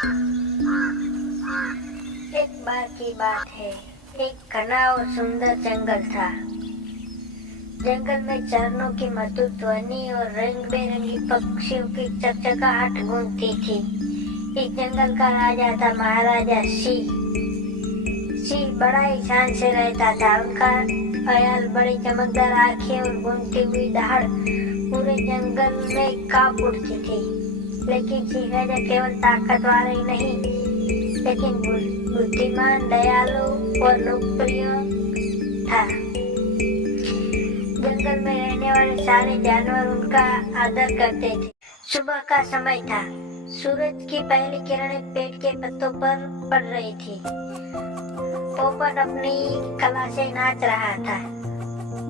एक बार की बात है। एक घना और सुंदर जंगल था। जंगल में चरणों की मधुर ध्वनि और रंग बिरंगी पक्षियों की चहचहाहट गूंजती थी। इस जंगल का राजा था महाराजा सिंह। सिंह बड़ा ही शान से रहता था। उनका ख्याल, बड़ी चमकदार आंखें और गूंजती हुई दहाड़ पूरे जंगल में कांप उठती थी। लेकिन सिंह राजा केवल ताकतवर ही नहीं, लेकिन बुद्धिमान, दयालु और लोकप्रिय था। जंगल में रहने वाले सारे जानवर उनका आदर करते थे। सुबह का समय था। सूरज की पहली किरणें पेड़ के पत्तों पर पड़ रही थी। पोपट अपनी कला से नाच रहा था।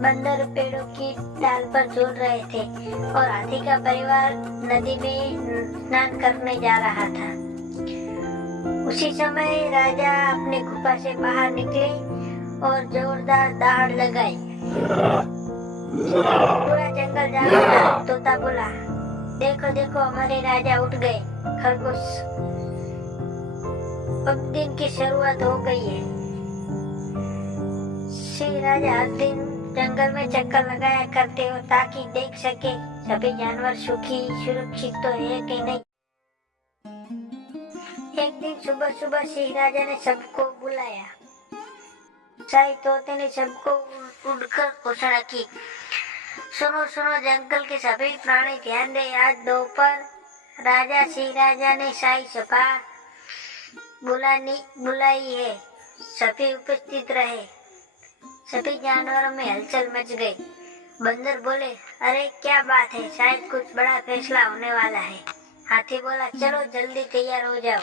बंदर पेड़ों की डाल पर झूल रहे थे और हाथी का परिवार नदी में स्नान करने जा रहा था। उसी समय राजा अपने गुफा से बाहर निकले और जोरदार दहाड़ लगाई। पूरा जंगल जाग उठा। तोता बोला, देखो देखो, हमारे राजा उठ गए। खरगोश, अब दिन की शुरुआत हो गई है। सिंह राजा हर दिन जंगल में चक्कर लगाया करते हो ताकि देख सके सभी जानवर सुखी सुरक्षित तो है कि नहीं। एक दिन सुबह सुबह सिंह राजा ने सबको बुलाया। शाही तोते ने सबको उड़कर घोषणा की, सुनो सुनो जंगल के सभी प्राणी, ध्यान दे। आज दोपहर राजा सिंह राजा ने शाही सभा बुलाई है। सभी उपस्थित रहे। सभी जानवरों में हलचल मच गई। बंदर बोले, अरे क्या बात है, शायद कुछ बड़ा फैसला होने वाला है। हाथी बोला, चलो जल्दी तैयार हो जाओ।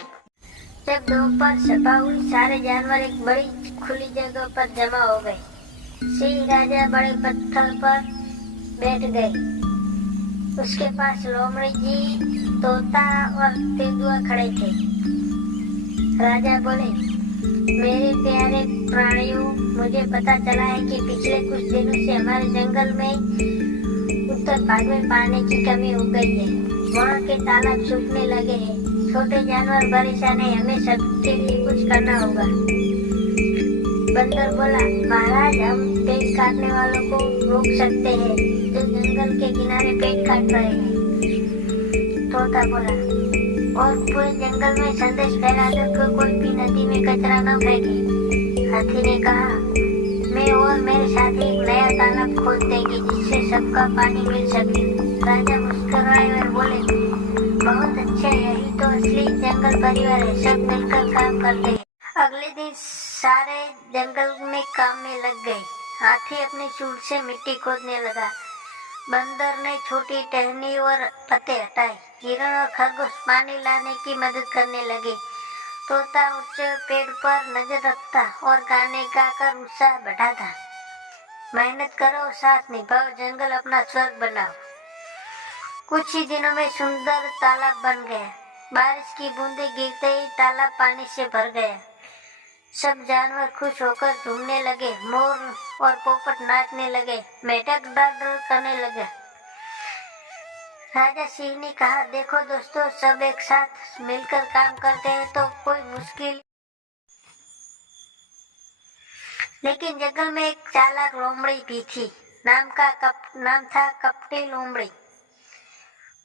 जब दोपहर सभा हुई, सारे जानवर एक बड़ी खुली जगह पर जमा हो गए। सिंह राजा बड़े पत्थर पर बैठ गए। उसके पास लोमड़ी जी, तोता और तेंदुआ खड़े थे। राजा बोले, मेरे प्यारे प्राणियों, मुझे पता चला है कि पिछले कुछ दिनों से हमारे जंगल में उत्तर भाग में पानी की कमी हो गई है। वहाँ के तालाब सूखने लगे हैं। छोटे जानवर परेशान है। हमें सबके लिए कुछ करना होगा। बंदर बोला, महाराज, हम पेड़ काटने वालों को रोक सकते हैं जो जंगल के किनारे पेड़ काट रहे हैं। तोता बोला, और पूरे जंगल में संदेश फैला दो कि कोई भी नदी में कचरा न फेंके। हाथी ने कहा, मैं और मेरे साथी एक नया तालाब खोद देंगे जिससे सबका पानी मिल सके। राजा मुस्कुराए और बोले, बहुत अच्छा, यही तो असली जंगल परिवार है। सब मिलकर काम करते हैं। अगले दिन सारे जंगल में काम में लग गए। हाथी अपनी सूंड से मिट्टी खोदने लगा। बंदर ने छोटी टहनी और पत्ते हटाए। हिरण और खरगोश पानी लाने की मदद करने लगे। तोता ऊंचे पेड़ पर नजर रखता और गाने गाकर उत्साह बढ़ाता। मेहनत करो, साथ निभाओ, जंगल अपना स्वर्ग बनाओ। कुछ ही दिनों में सुंदर तालाब बन गया। बारिश की बूंदें गिरते ही तालाब पानी से भर गया। सब जानवर खुश होकर झूमने लगे। मोर और पोपट नाचने लगे। मेंढक डर डर करने लगे। राजा सिंह ने कहा, देखो दोस्तों, सब एक साथ मिलकर काम करते हैं तो कोई मुश्किल। लेकिन जंगल में एक चालाक लोमड़ी भी थी। नाम था कपटी लोमड़ी।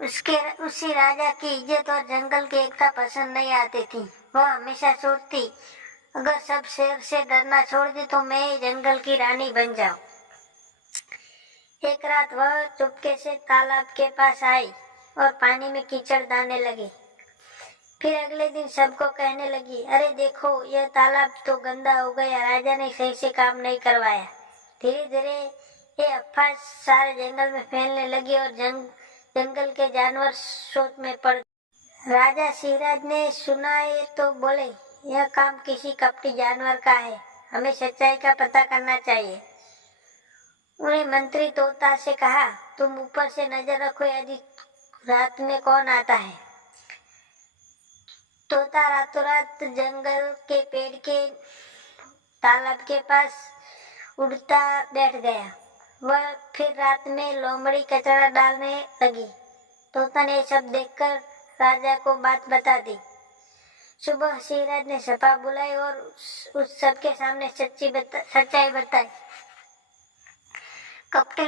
उसी राजा की इज्जत और जंगल की एकता पसंद नहीं आती थी। वह हमेशा सोचती, अगर सब शेर से डरना छोड़ दे तो मैं ही जंगल की रानी बन जाऊं। एक रात वह चुपके से तालाब के पास आई और पानी में कीचड़ डालने लगी। फिर अगले दिन सबको कहने लगी, अरे देखो, यह तालाब तो गंदा हो गया, राजा ने सही से काम नहीं करवाया। धीरे धीरे ये अफवाह सारे जंगल में फैलने लगी और जंगल के जानवर सोच में पड़ गए। राजा सिंहराज ने सुना ये तो बोले, यह काम किसी कपटी जानवर का है, हमें सच्चाई का पता करना चाहिए। उन्हें मंत्री तोता से कहा, तुम ऊपर से नजर रखो, यदि रात में कौन आता है। तोता रातों रात जंगल के पेड़ के तालाब के पास उड़ता बैठ गया। वह फिर रात में लोमड़ी कचरा डालने लगी। तोता ने सब देखकर राजा को बात बता दी। सुबह सिंहराज ने सभा बुलाई और उस सबके सामने सच्चाई बताई। कपटी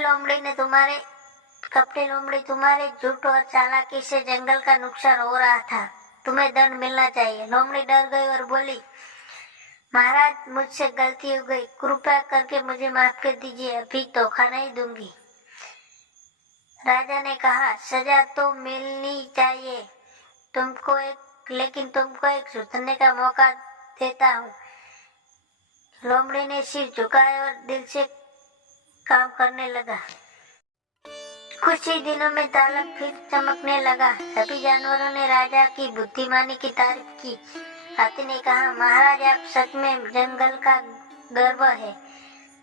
लोमड़ी तुम्हारे झूठ और चालाकी से जंगल का नुकसान हो रहा था, तुम्हें दंड मिलना चाहिए। लोमड़ी डर गई और बोली, महाराज मुझसे गलती हो गई, कृपया करके मुझे माफ कर दीजिए, अभी धोखा नहीं दूंगी। राजा ने कहा, सजा तो मिलनी चाहिए, लेकिन तुमको एक सुधरने का मौका देता हूँ। लोमड़ी ने सिर झुकाया और दिल से काम करने लगा। कुछ ही दिनों में तालाब फिर चमकने लगा। सभी जानवरों ने राजा की बुद्धिमानी की तारीफ की। हाथी ने कहा, महाराज आप सच में जंगल का गर्व है।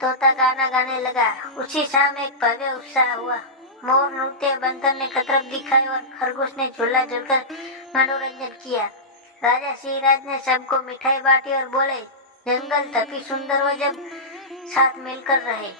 तोता गाना गाने लगा। उसी शाम एक भव्य उत्सव हुआ। मोर नृत्य, बंदर ने कतरब दिखाई और खरगोश ने झूला झूलकर मनोरंजन किया। राजा सिंहराज ने सबको मिठाई बांटी और बोले, जंगल तभी सुंदर हो जब साथ मिलकर रहे।